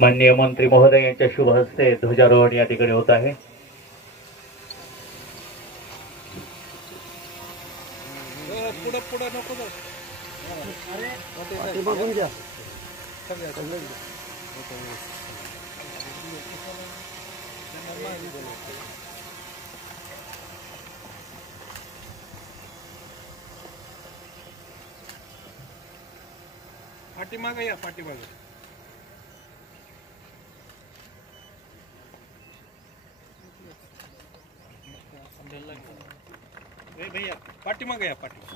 माननीय मंत्री महोदय यांच्या शुभ हस्ते ध्वजारोहण या ठिकाणी होत आहे। पाठीमागे या, पाठीमागे भैया, पाठीमागे या, पाठीमागे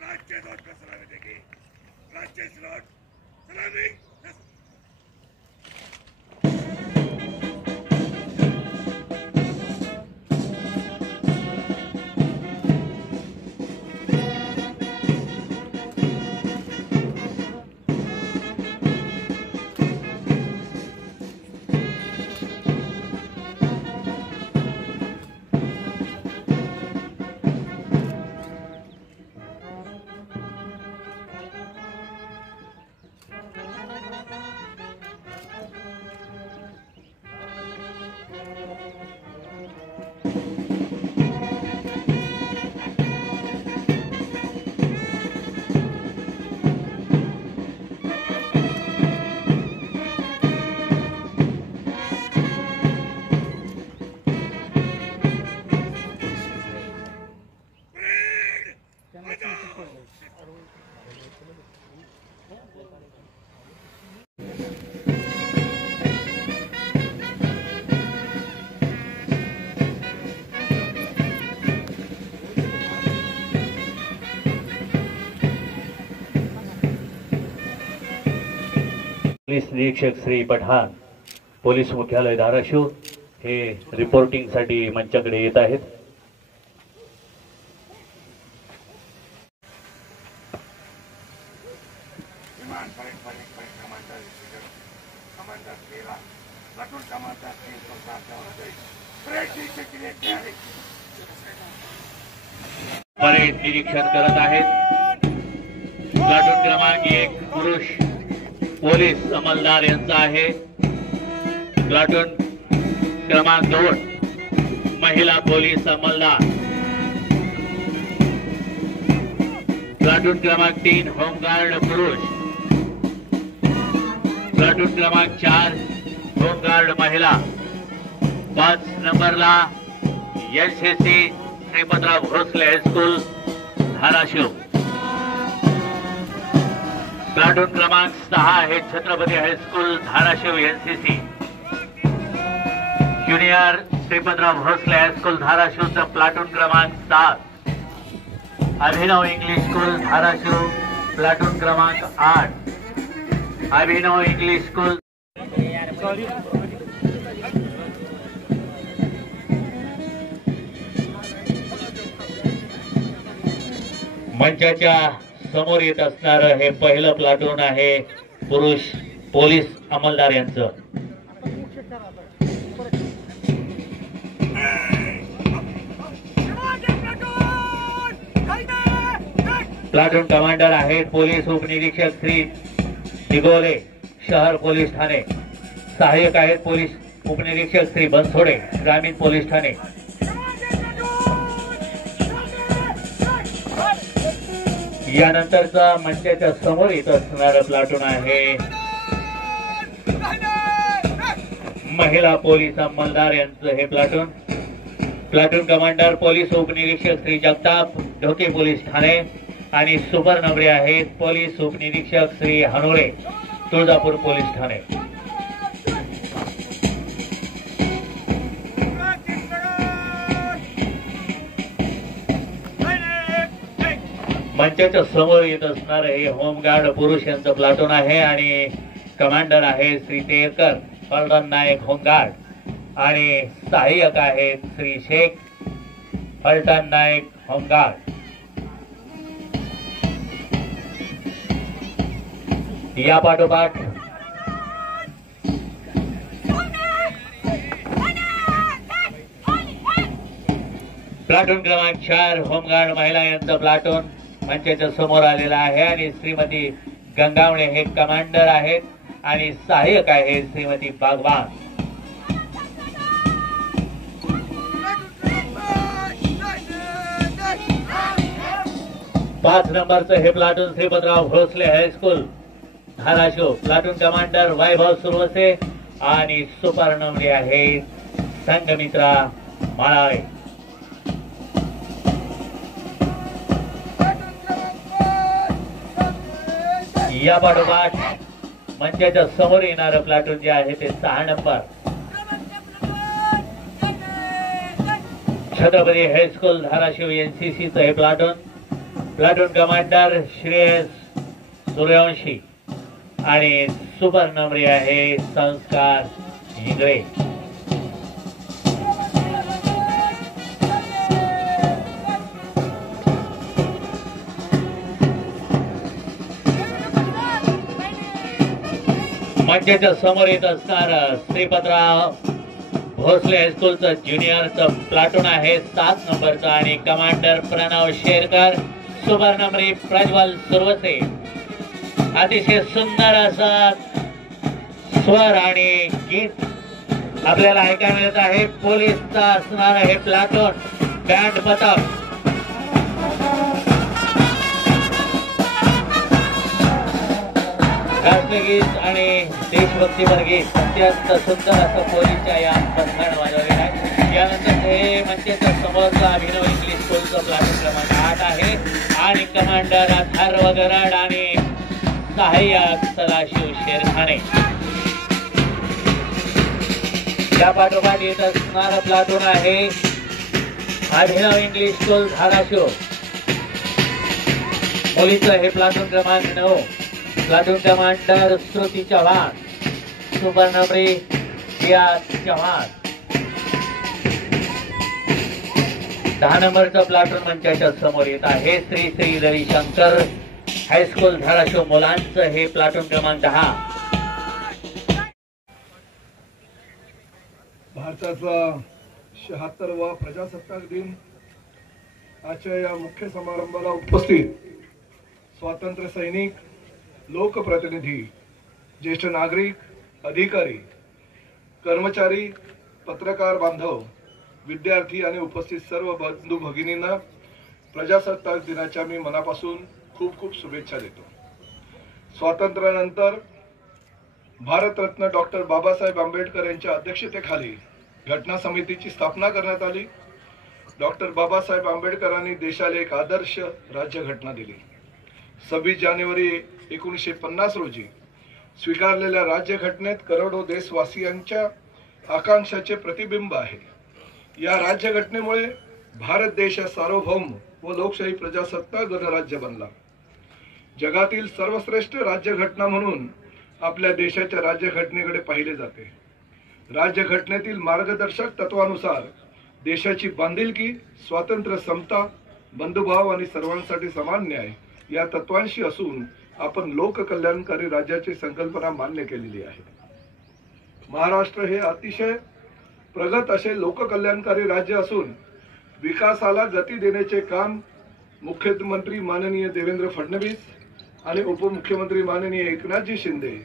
राज्य दोट पर सलामी देगी, राज्य स्लॉट सलामी। पोलीस निरीक्षक श्री पठाण, पोलीस मुख्यालय धाराशिव हे रिपोर्टिंग साठी मंचाकडे येत आहेत। परेड निरीक्षण करत आहेत। प्लाटून क्रमांक 1 पुरुष पोलीस अंमलदार यांचा आहे। प्लाटून क्रमांक 2 महिला पोलीस अंमलदार। प्लाटून क्रमांक 3 होमगार्ड पुरुष। प्लाटून क्रमांक 4 होमगार्ड महिला। 5 नंबरला NCC Shripatrao Bhosale high school Dharashiv. Platoon क्रमांक 6 हे Chhatrapati high school Dharashiv NCC. Junior Shripatrao Bhosale high school धाराशिवचा प्लाटून क्रमांक 7। Abhinav English school Dharashiv platoon क्रमांक 8। अभिनव इंग्लिश स्कूल मंचाच्या समोर येत असणार हे पहिलं प्लाटून आहे पुरुष पोलीस अंमलदार यांचं। प्लाटून कमांडर आहेत पोलीस उपनिरीक्षक श्री दिगोले शहर पोलीस ठाणे। सहाय्यक आहेत पोलीस उपनिरीक्षक श्री बनसोडे ग्रामीण पोलीस ठाणे। यानंतरचा मंचाच्या समोर येत असणारं प्लाटून आहे महिला पोलीस अंमलदार यांचं हे प्लाटून। प्लाटून कमांडर पोलीस उपनिरीक्षक श्री जगताप ढोके पोलीस ठाणे आणि सुपर नंबरी आहेत पोलीस उपनिरीक्षक श्री हनोळे तुळजापूर पोलीस ठाणे। मंचाच्या समोर येत असणार हे होमगार्ड पुरुष यांचं प्लाटून आहे आणि कमांडर आहे श्री तेरकर फलटण नायक होमगार्ड आणि सहाय्यक आहेत श्री शेख फलटण नायक होमगार्ड। या पाठोपाठ प्लाटून क्रमांक 4 होमगार्ड महिला यांचं प्लाटून मंचाच्या समोर आलेला आहे आणि श्रीमती गंगावणे हे कमांडर आहेत आणि सहाय्यक आहे श्रीमती बागवान. पाच नंबरचं हे platoon Shripatrao Bhosale high school Dharashiv. Platoon commander Vaibhav Suravase आणि सुपर नंबरी आहे संघमित्रा माळाळे. या पाठोपाठ मंचाच्या समोर येणारं प्लाटून जे आहे ते 6 नंबर छत्रपती हायस्कूल धाराशिव एनसीसीचं हे platoon. Platoon commander Shreyas Suryavanshi आणि सुपर नंबरी आहे संस्कार हिंगळे. मंचाच्या समोर येत असणार श्रीपतराव भोसले हायस्कूलचं ज्युनियरचं प्लाटून आहे 7 नंबरचं आणि कमांडर प्रणव शेरकर, सुपर नंबरी प्रज्वल सुरवसे. अतिशय सुंदर असा स्वर आणि गीत आपल्याला ऐकायला मिळत आहे. पोलीसचा असणार हे प्लाटून बँड पथक. राष्ट्रगीत आणि देशभक्तीपर गीत अत्यंत सुंदर असं पोलीसच्या या पथकानं वाजवलेलं आहे. यानंतर हे मंचाच्या समोरचं अभिनव इंग्लिश स्कूलचं प्लाटून क्रमांक 8 आहे आणि कमांडर अथर्व गरड आणि सहाय्यक सदाशिव शेरखाने. या पाठोपाठ येत असणारं प्लाटून आहे अभिनव इंग्लिश स्कूल धाराशिव. मुलीचं हे प्लाटून क्रमांक 9. Platoon commander Shruti Chavan, super नंबरी दिया चव्हाण. 10 नंबरचं प्लाटून मंचाच्या समोर येत आहे श्री श्री रविशंकर हायस्कूल धाराशिव मुलांचं हे प्लाटून क्रमांक 10. भारताचा 76वा प्रजासत्ताक दिन आजच्या या मुख्य समारंभाला उपस्थित स्वातंत्र्य सैनिक, लोकप्रतिनिधी, ज्येष्ठ नागरिक, अधिकारी, कर्मचारी, पत्रकार बांधव, विद्यार्थी आणि उपस्थित सर्व बंधू भगिनींना प्रजासत्ताक दिनाच्या मी मनापासून खूप खूप शुभेच्छा देतो. स्वातंत्र्यानंतर भारतरत्न डॉक्टर बाबासाहेब आंबेडकर यांच्या अध्यक्षतेखाली घटना समितीची स्थापना करण्यात आली. डॉक्टर बाबासाहेब आंबेडकरांनी देशाला एक आदर्श राज्यघटना दिली. 26 जानेवारी 1950 रोजी स्वीकारलेल्या राज्यघटनेत करोडो देशवासियांच्या आकांक्षाचे प्रतिबिंब आहे. या राज्यघटनेमुळे भारत देश सार्वभौम व लोकशाही प्रजासत्ताक गणराज्य बनला. जगातील सर्वश्रेष्ठ राज्यघटना म्हणून आपल्या देशाच्या राज्यघटनेकडे पाहिले जाते. राज्यघटनेतील मार्गदर्शक तत्वानुसार देशाची बांधिलकी, स्वातंत्र्य, समता, बंधुभाव आणि सर्वांसाठी समान न्याय या तत्वांशी असून आपण लोककल्याणकारी राज्याची संकल्पना मान्य केलेली आहे. महाराष्ट्र हे अतिशय प्रगत असे लोककल्याणकारी राज्य असून विकासाला गती देण्याचे काम मुख्यमंत्री माननीय देवेंद्र फडणवीस आणि उपमुख्यमंत्री माननीय एकनाथजी शिंदे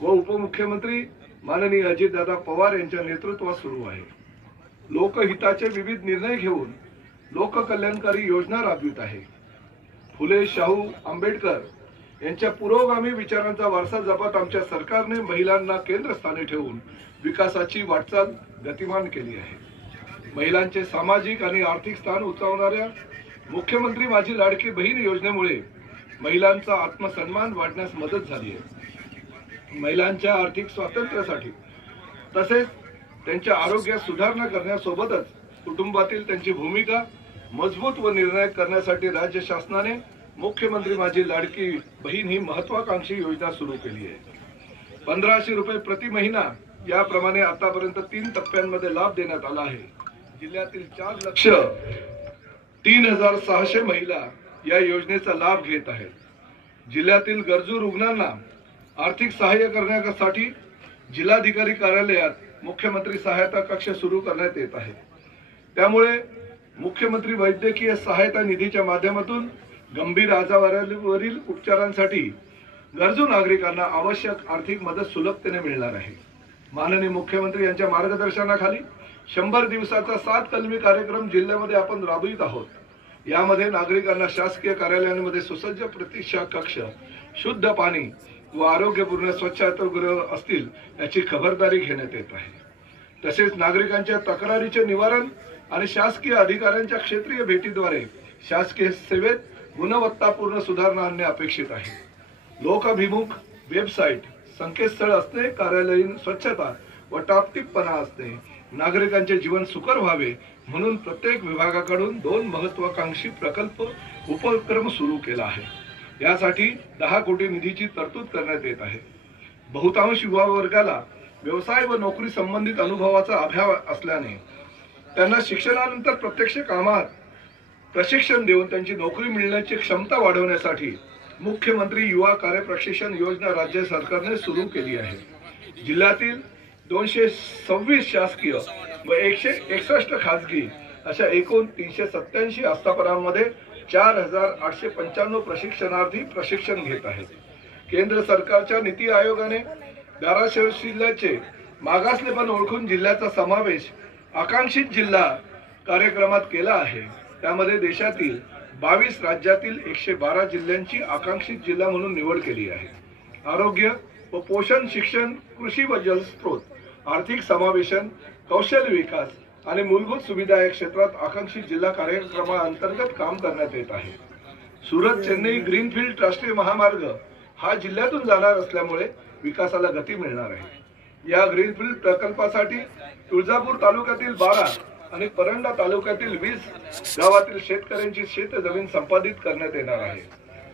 व उपमुख्यमंत्री माननीय अजितदादा पवार यांच्या नेतृत्वात सुरू आहे. लोकहिताचे विविध निर्णय घेऊन लोककल्याणकारी योजना राबवित आहे. फुले शाहू आंबेडकर यांच्या पुरोगामी विचारांचा वारसा जपत आमच्या सरकारने महिलांना केंद्रस्थानी ठेवून विकासाची वाटचाल गतिमान केली आहे. महिलांचे सामाजिक आणि आर्थिक स्थान उंचावणाऱ्या मुख्यमंत्री माझी लाडकी बहीण योजनेमुळे महिलांचा आत्मसन्मान वाढण्यास मदत झाली आहे. महिलांच्या आर्थिक स्वातंत्र्यासाठी तसेच त्यांच्या आरोग्यात सुधारणा करण्यासोबतच कुटुंबातील त्यांची भूमिका मजबूत व निर्णायक करण्यासाठी राज्य शासनाने मुख्यमंत्री माझी लाडकी बहीण ही महत्वाकांक्षी योजना सुरू केली आहे. 1500 रुपये प्रति महिना याप्रमाणे आतापर्यंत 3 टप्प्यांमध्ये लाभ देण्यात आला आहे. जिल्ह्यातील 4,03,600 महिला या योजनेचा लाभ घेत आहेत. जिल्ह्यातील गरजू रुग्णांना आर्थिक सहाय्य करण्यासाठी जिल्हाधिकारी कार्यालयात मुख्यमंत्री सहायता कक्ष सुरू करण्यात येत आहे. त्यामुळे मुख्यमंत्री वैद्यकीय सहायता निधीच्या माध्यमातून गंभीर आजारावरील उपचारांसाठी गरजू नागरिकांना आवश्यक आर्थिक मदत सुलभतेने मिळणार आहे। माननीय मुख्यमंत्री यांच्या मार्गदर्शनाखाली 100 दिवसाचा 7 कलमी कार्यक्रम जिल्ह्यामध्ये आपण राबवित आहोत। यामध्ये नागरिकांना शासकीय कार्यालयांमध्ये सुसज्ज प्रतीक्षा कक्ष, शुद्ध पाणी व आरोग्यपूर्ण स्वच्छतागृह असतील याची खबरदारी घेण्यात येत आहे। तसेच नागरिकांच्या तक्रारीचे निवारण आणि शासकीय अधिकाऱ्यांच्या क्षेत्रीय भेटीद्वारे शासकीय सेवेत गुणवत्तापूर्ण सुधारणा आणणे अपेक्षित आहे। लोकाभिमुख वेबसाईट, संकेतस्थळ असणे, कार्यालयीन स्वच्छता व टापटीपपणा असणे, नागरिकांचे जीवन सुकर व्हावे म्हणून प्रत्येक विभागाकडून 2 महत्त्वाकांक्षी प्रकल्प उपक्रम सुरू केला आहे। यासाठी 10 कोटी निधीची तरतूद करण्यात येत आहे। बहुतांश युवा वर्गाला व्यवसाय व नोकरी संबंधित अनुभवाचा अभाव असल्याने त्यांना शिक्षणानंतर प्रत्यक्ष कामात प्रशिक्षण देऊन त्यांची नोकरी मिळण्याची क्षमता वाढवण्यासाठी मुख्यमंत्री युवा कार्य प्रशिक्षण योजना राज्य सरकारने सुरू केली आहे। जिल्ह्यातील 226 शासकीय व 161 खासगी अशा एकूण 387 आस्थापनांमध्ये 4895 प्रशिक्षणार्थी प्रशिक्षण घेत आहेत। केंद्र सरकारच्या नीती आयोगाने धाराशिव जिल्ह्याचे मागासलेपण ओळखून जिल्ह्याचा समावेश आकांक्षित जिल्हा कार्यक्रमात केला आहे। त्यामध्ये देशातील 22 राज्यातील 112 जिल्ह्यांची आकांक्षित जिल्हा म्हणून निवड केली आहे। आरोग्य व पोषण, शिक्षण, कृषी व जलस्रोत, आर्थिक समावेशन, कौशल्य विकास आणि मूलभूत सुविधा या क्षेत्रात आकांक्षित जिल्हा कार्यक्रमाअंतर्गत काम करण्यात येत आहे। सुरत चेन्नई ग्रीनफील्ड राष्ट्रीय महामार्ग हा जिल्ह्यातून जाणार असल्यामुळे विकासाला गती मिळणार आहे। या ग्रीनफील्ड प्रकल्पासाठी तुळजापूर तालुक्यातील 12 आणि परंडा तालुक्यातील 20 गावातील शेतकऱ्यांची शेतजमीन संपादित करण्यात येणार आहे।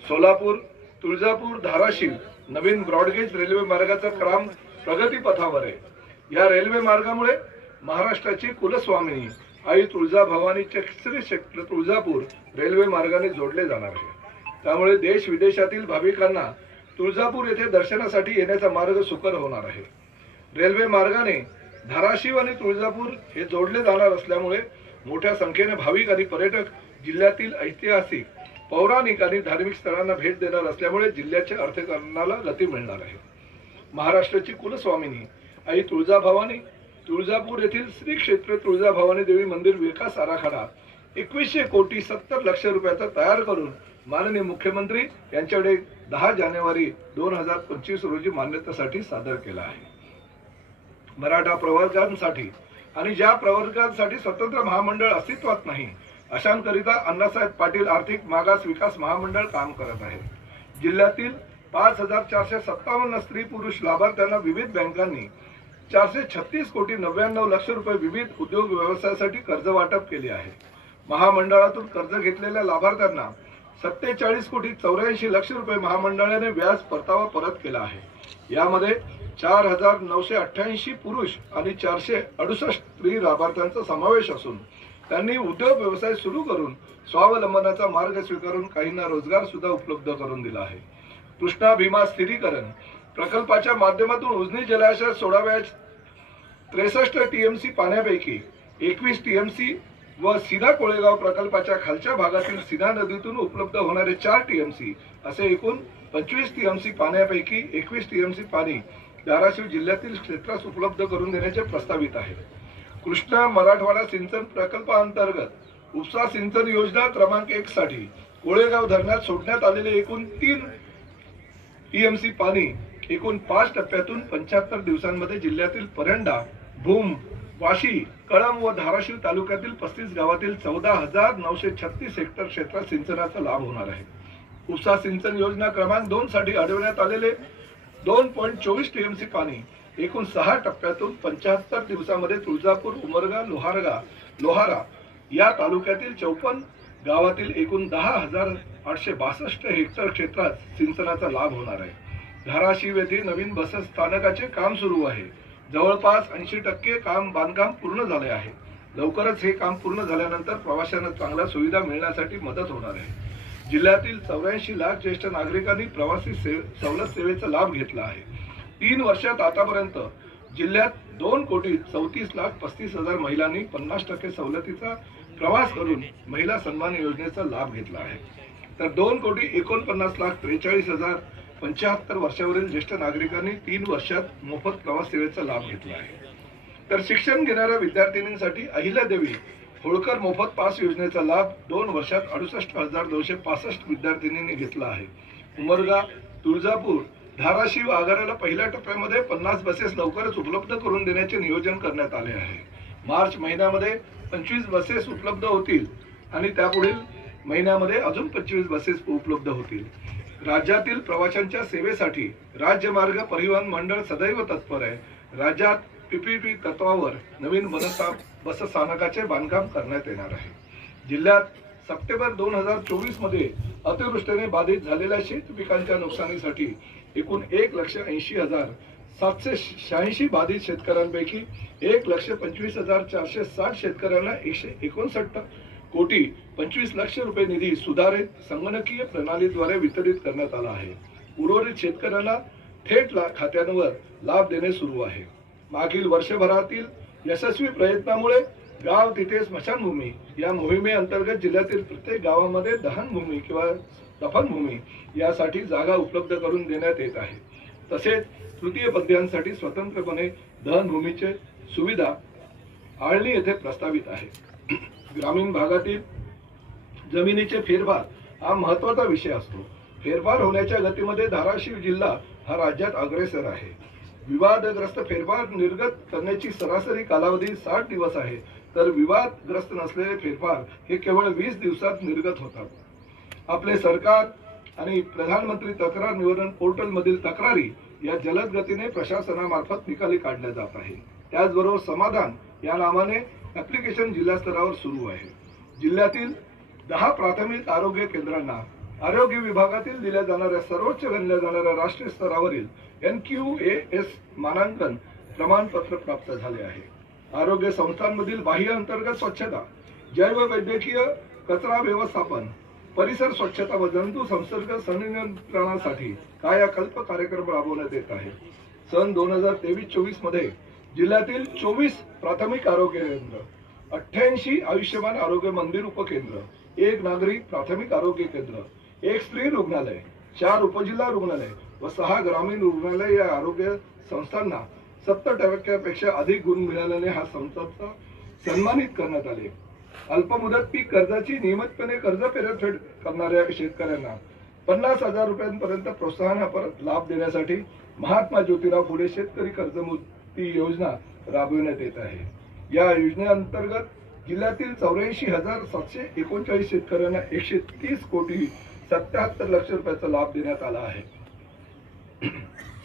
सोलापूर, तुळजापूर, धाराशिव नवीन ब्रॉडगेज रेल्वे मार्गाचा काम प्रगतीपथावर आहे। या रेल्वे मार्गामुळे महाराष्ट्राची कुलस्वामिनी आई तुळजाभवानीचे श्री क्षेत्र तुळजापूर रेल्वे मार्गाने जोडले जाणार आहे। त्यामुळे देश विदेशातील भाविकांना तुळजापूर येथे दर्शनासाठी येण्याचा मार्ग सुकर होणार आहे। रेल्वे मार्गाने धाराशिव आणि तुळजापूर हे जोडले जाणार असल्यामुळे मोठ्या संख्येने भाविक आणि पर्यटक जिल्ह्यातील ऐतिहासिक, पौराणिक आणि धार्मिक स्थळांना भेट देणार असल्यामुळे जिल्ह्याच्या अर्थकारणाला गती मिळणार आहे। महाराष्ट्राची कुलस्वामिनी आई तुळजाभवानी तुळजापूर येथील श्री क्षेत्र तुळजाभवानी देवी मंदिर विकास आराखडा 2100 कोटी 70 लक्ष रुपयाचा तयार करून माननीय मुख्यमंत्री यांच्याकडे 10 जानेवारी 2025 रोजी मान्यतेसाठी सादर केला आहे। मराठा प्रवर्गांसाठी आणि ज्या प्रवर्गांसाठी स्वतंत्र महामंडळ अस्तित्वात नाही अशांकरिता अण्णासाहेब पाटील आर्थिक मागास विकास महामंडळ काम करत आहे। जिल्ह्यातील 5457 स्त्री पुरुष लाभार्थ्यांना विविध बँकांनी 436 कोटी 99 लक्ष रुपये विविध उद्योग व्यवसायासाठी कर्ज वाटप केले आहे। महामंडळातून कर्ज घेतलेल्या लाभार्थ्यांना 47 कोटी 84 लक्ष रुपये महामंडळाने व्याज परतावा परत केला आहे। यामध्ये 4988 पुरुष आणि 468 स्त्री लाभार्थ्यांचा समावेश असून त्यांनी उद्योग व्यवसाय सुरू करून स्वावलंबनाचा मार्ग स्वीकारून काहींना रोजगार सुद्धा उपलब्ध करून दिला आहे। कृष्णा भीमा स्थिरीकरण प्रकल्पाच्या माध्यमातून उजनी जलाशयात सोडाव्या 63 टीएमसी पाण्यापैकी 21 टीएमसी व सीना कोळेगाव प्रकल्पाच्या खालच्या भागातील सीना नदीतून उपलब्ध होणारे 4 टीएमसी असे एकूण 25 टीएमसी पाण्यापैकी 21 टीएमसी पाणी धाराशिव जिल्ह्यातील क्षेत्रास उपलब्ध करून देण्याचे प्रस्तावित आहे। कृष्णा मराठवाडा सिंचन प्रकल्पाअंतर्गत उपसा सिंचन योजना क्रमांक 1 साठी कोळेगाव धरणात सोडण्यात आलेले एकूण 3 टीएमसी पाणी एकूण 5 टप्प्यातून 75 दिवसांमध्ये जिल्ह्यातील परंडा, भूम, वाशी, कळंब व धाराशिव तालुक्यातील 35 गावातील 14,936 हेक्टर क्षेत्रात सिंचनाचा लाभ होणार आहे। उपसा सिंचन योजना क्रमांक 2 साठी अडवण्यात आलेले 2.24 टीएमसी पाणी एकूण 6 टप्प्यातून 75 दिवसांमध्ये तुळजापूर, उमरगा, लोहारा या तालुक्यातील 54 गावातील एकूण 10,862 हेक्टर क्षेत्रात सिंचनाचा लाभ होणार आहे। धाराशिव येथे नवीन बस स्थानकाचे काम सुरू आहे। जवळपास 80% बांधकाम पूर्ण झाले आहे। लवकरच हे काम पूर्ण झाल्यानंतर प्रवाशांना चांगल्या सुविधा मिळण्यासाठी मदत होणार आहे। जिल्ह्यातील 84 लाख ज्येष्ठ नागरिकांनी प्रवासी सवलत सेवेचा लाभ घेतला आहे। 3 वर्षात आतापर्यंत जिल्ह्यात 2,34,35,000 महिलांनी 50% सवलतीचा प्रवास करून महिला सन्मान योजनेचा लाभ घेतला आहे। तर 2,49,43,000 75 वर्षावरील ज्येष्ठ नागरिकांनी 3 वर्षात मोफत प्रवास सेवेचा लाभ घेतला आहे. तर शिक्षण घेणाऱ्या विद्यार्थिनींसाठी अहिल्यादेवी होळकर मोफत पास योजनेचा लाभ 2 वर्षात 68,265 विद्यार्थिनींनी घेतला आहे. उमरगा, तुळजापूर, धाराशिव आगाराला पहिल्या टप्प्यामध्ये 50 बसेस लवकरच उपलब्ध करून देण्याचे नियोजन करण्यात आले आहे. मार्च महिन्यामध्ये 25 बसेस उपलब्ध होतील आणि त्यापुढील महिन्यामध्ये अजून 25 बसेस उपलब्ध होतील. राज्यातील प्रवाशांच्या सेवेसाठी राज्य मार्ग परिवहन मंडळ सदैव तत्पर आहे. राज्यात पीपीपी तत्वावर नवीन बस स्थानकाचे बांधकाम करण्यात येणार आहे. जिल्ह्यात सप्टेंबर 2024 मध्ये अतिवृष्टीने बाधित झालेल्या शेत पिकांच्या नुकसानीसाठी एकूण 1,80,786 बाधित शेतकऱ्यांपैकी 1,25,460 शेतकऱ्यांना 159 कोटी 25 लाख रुपये निधी सुधारित संगणकीय प्रणालीद्वारे वितरित करण्यात आला आहे. उर्वरित शेतकऱ्यांना थेट खात्यांवर लाभ देणे सुरू आहे. मागील वर्षभरातील यशस्वी प्रयत्नामुळे गाव तिथे स्मशानभूमी या मोहिमेअंतर्गत जिल्ह्यातील प्रत्येक गावामध्ये दहनभूमी किंवा दफनभूमी यासाठी जागा उपलब्ध करून देण्यात येत आहे. तसेच तृतीयपंथीयांसाठी स्वतंत्रपणे दहनभूमीची सुविधा आळणी येथे प्रस्तावित आहे. ग्रामीण भागातील जमिनीचे फेरफार हा महत्त्वाचा विषय असतो. फेरफार होण्याच्या गतीमध्ये धाराशिव जिल्हा हा राज्यात अग्रेसर आहे. विवादग्रस्त फेरफार निर्गत करण्याची सरासरी कालावधी 60 दिवस आहे, तर विवादग्रस्त नसलेले फेरफार हे केवळ 20 दिवसात निर्गत होतात. आपले सरकार आणि प्रधानमंत्री तक्रार निवारण पोर्टल मधील तक्रारी या जलद गतीने प्रशासनामार्फत निकाली काढल्या जात आहे. त्याचबरोबर समाधान या नावाने ऍप्लिकेशन जिल्हा स्तरावर सुरू आहे. जिल्ह्यातील 10 प्राथमिक आरोग्य केंद्रांना आरोग्य विभागातील दिल्या जाणाऱ्या सर्वोच्च गणल्या जाणाऱ्या राष्ट्रीय स्तरावरील NQAS मानांकन प्रमाणपत्र प्राप्त झाले आहे. आरोग्य संस्थांमधील बाह्य अंतर्गत स्वच्छता, जैववैद्यकीय कचरा व्यवस्थापन, परिसर स्वच्छता व जंतू संसर्ग संनियंत्रणासाठी कायाकल्प कार्यक्रम राबवण्यात येत आहे. सन 2023-24 मध्ये जिल्ह्यातील 24 प्राथमिक आरोग्य केंद्र, 88 आयुष्यमान आरोग्य मंदिर उपकेंद्र, 1 नागरी प्राथमिक आरोग्य केंद्र, 1 स्त्री रुग्णालय, 4 उपजिल्हा रुग्णालय व 6 ग्रामीण रुग्णालय या आरोग्य संस्थांना 70% अधिक गुण मिळाल्याने हा संस्थांचा सन्मानित करण्यात आले. अल्पमुदत पीक कर्जाची नियमितपणे कर्ज परतफेड करणाऱ्या शेतकऱ्यांना 50,000 रुपयांपर्यंत प्रोत्साहनपर लाभ देण्यासाठी महात्मा ज्योतिराव फुले शेतकरी कर्जमुक्ती योजना राबविण्यात येत आहे. या योजनेअंतर्गत जिल्ह्यातील 84,739 शेतकऱ्यांना 130 कोटी 77 लाख रुपयाचा लाभ देण्यात आला आहे.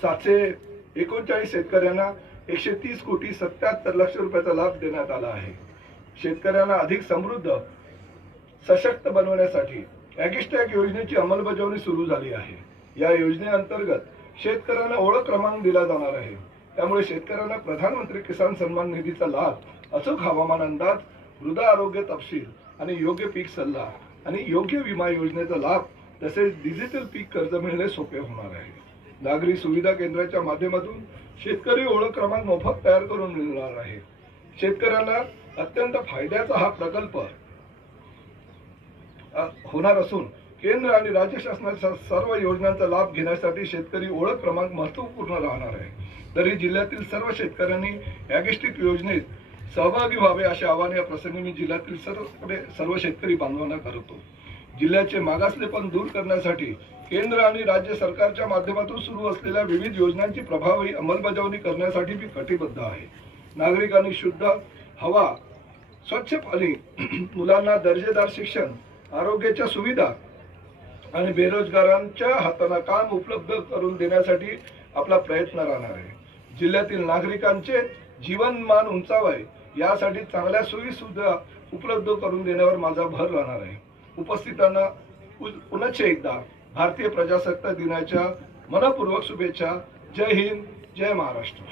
739 शेतकऱ्यांना 130 कोटी 77 लाख रुपयाचा लाभ देण्यात आला आहे. शेतकऱ्यांना अधिक समृद्ध सशक्त बनवण्यासाठी ॲग्रीस्टॅग योजनेची अंमलबजावणी सुरू झाली आहे. या योजनेअंतर्गत शेतकऱ्यांना ओळख क्रमांक दिला जाणार आहे. त्यामुळे शेतकऱ्यांना प्रधानमंत्री किसान सन्मान निधीचा लाभ, अचूक हवामान अंदाज, मृदा आरोग्य तपशील आणि योग्य पीक सल्ला आणि योग्य विमा योजनेचा लाभ तसेच डिजिटल पीक कर्ज मिळणे सोपे होणार आहे. नागरी सुविधा केंद्राच्या माध्यमातून शेतकरी ओळख क्रमांक मोफत तयार करून मिळणार आहे. शेतकऱ्यांना अत्यंत फायद्याचा हा प्रकल्प होणार असून केंद्र आणि राज्य शासनाच्या सर्व योजनांचा लाभ घेण्यासाठी शेतकरी ओळख क्रमांक महत्त्वपूर्ण राहणार आहे. तरी जिल्ह्यातील सर्व शेतकऱ्यांनी ॲग्रीस्टॅग योजनेत सहभागी व्हावे असे आवाहन या प्रसंगी मी जिल्ह्यातील सर्व शेतकरी बांधवांना करतो. जिल्ह्याचे मागासलेपण दूर करण्यासाठी केंद्र आणि राज्य सरकारच्या माध्यमातून सुरू असलेल्या विविध योजनांची प्रभावी अंमलबजावणी करण्यासाठी मी कटिबद्ध आहे. नागरिकांनी शुद्ध हवा, स्वच्छ पाणी, मुलांना दर्जेदार शिक्षण, आरोग्याच्या सुविधा आणि बेरोजगारांच्या हातांना काम उपलब्ध करून देण्यासाठी आपला प्रयत्न राहणार आहे. जिल्ह्यातील नागरिकांचे जीवनमान उंचावावे यासाठी चांगल्या सोयी सुविधा उपलब्ध करून देण्यावर माझा भर राहणार आहे. उपस्थितांना पुन्हा एकदा भारतीय प्रजासत्ताक दिनाच्या मनपूर्वक शुभेच्छा. जय हिंद, जय महाराष्ट्र.